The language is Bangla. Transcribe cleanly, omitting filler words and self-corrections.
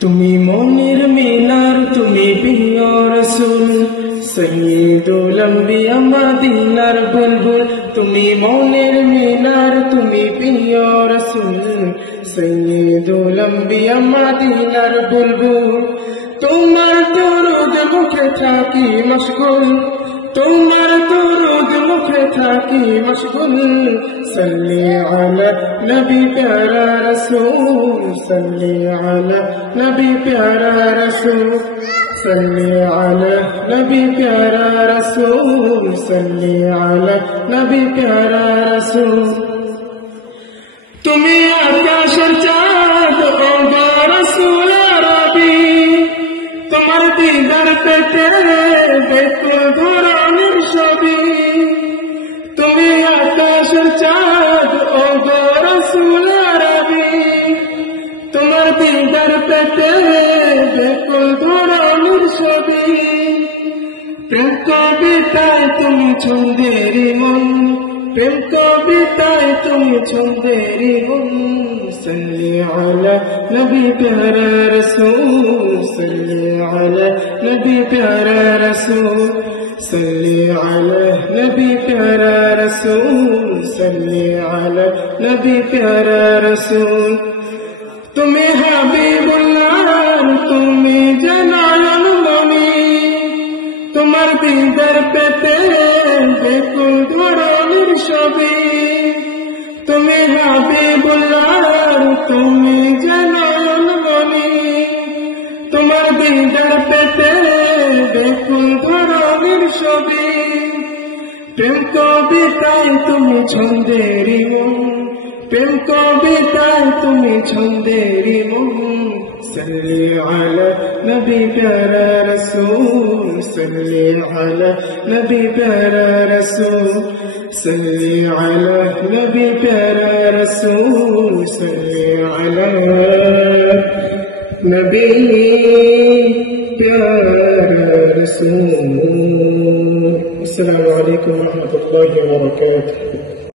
তুমি মনির মিনার, তুমি প্রিয় রাসূল, সৈয়দুল আম্বিয়া মদিনার বুলবুল। তুমি মনির মিনার, তুমি প্রিয় রাসূল, সৈয়দুল আম্বিয়া মদিনার বুলবুল। তোমার দরুদ মুখে থাকি মশগুল, তোমার দরুদ মুখে থাকি মশগুল। সাল্লি আলা নবী প্যারা রাসূল, সাল্লি আলা নবী প্যারা রাসূল, সাল্লি আলা নবী প্যারা রাসূল, সাল্লি আলা নবী প্যারা রাসূল। তুমি আকাশের চাঁদ ও গো রাসূল আরবি, তোমার দিদার পেতে বেকুল ধরনের ছবি। তুমি আকাশের চাঁদ ও গো রাসূল আরবি, তোমার দিদার পেতে বেকুল ধরনের ছবি। প্রেম কবিতায় তুমি ছন্দেরি মন, প্রেম কবিতায় তুমি ছন্দেরি মন। সাল্লি আলা নবী প্যারা রাসূল, সাল্লি আলা নবী প্যারা রাসূল, সাল্লি আলা নবী প্যারা রাসূল, সাল্লি আলা নবী প্যারা রাসূল। তুমি হাবিবুল্লাহ, তুমি জানাল মনি, তোমার দিদার পেতে বেকুল ধরনের ছবি। তুমি হাবিবুল্লাহ, তুমি জানাল মনি, তোমার দিদার পেতে বেকুল ধরনের ছবি। প্রেম কবিতায় তুমি ছন্দেরি মন, প্রেম কবিতায় তুমি ছন্দেরি মন। সাল্লি আলা নবী প্যারা রাসূল, সাল্লি আলা নবী প্যারা রাসূল, সাল্লি আলা নবী প্যারা রাসূল, সাল্লি আলা নবী প্যারা রাসূল। আসসালামু আলাইকুম ওয়া রাহমাতুল্লাহি ওয়া বারাকাতুহু।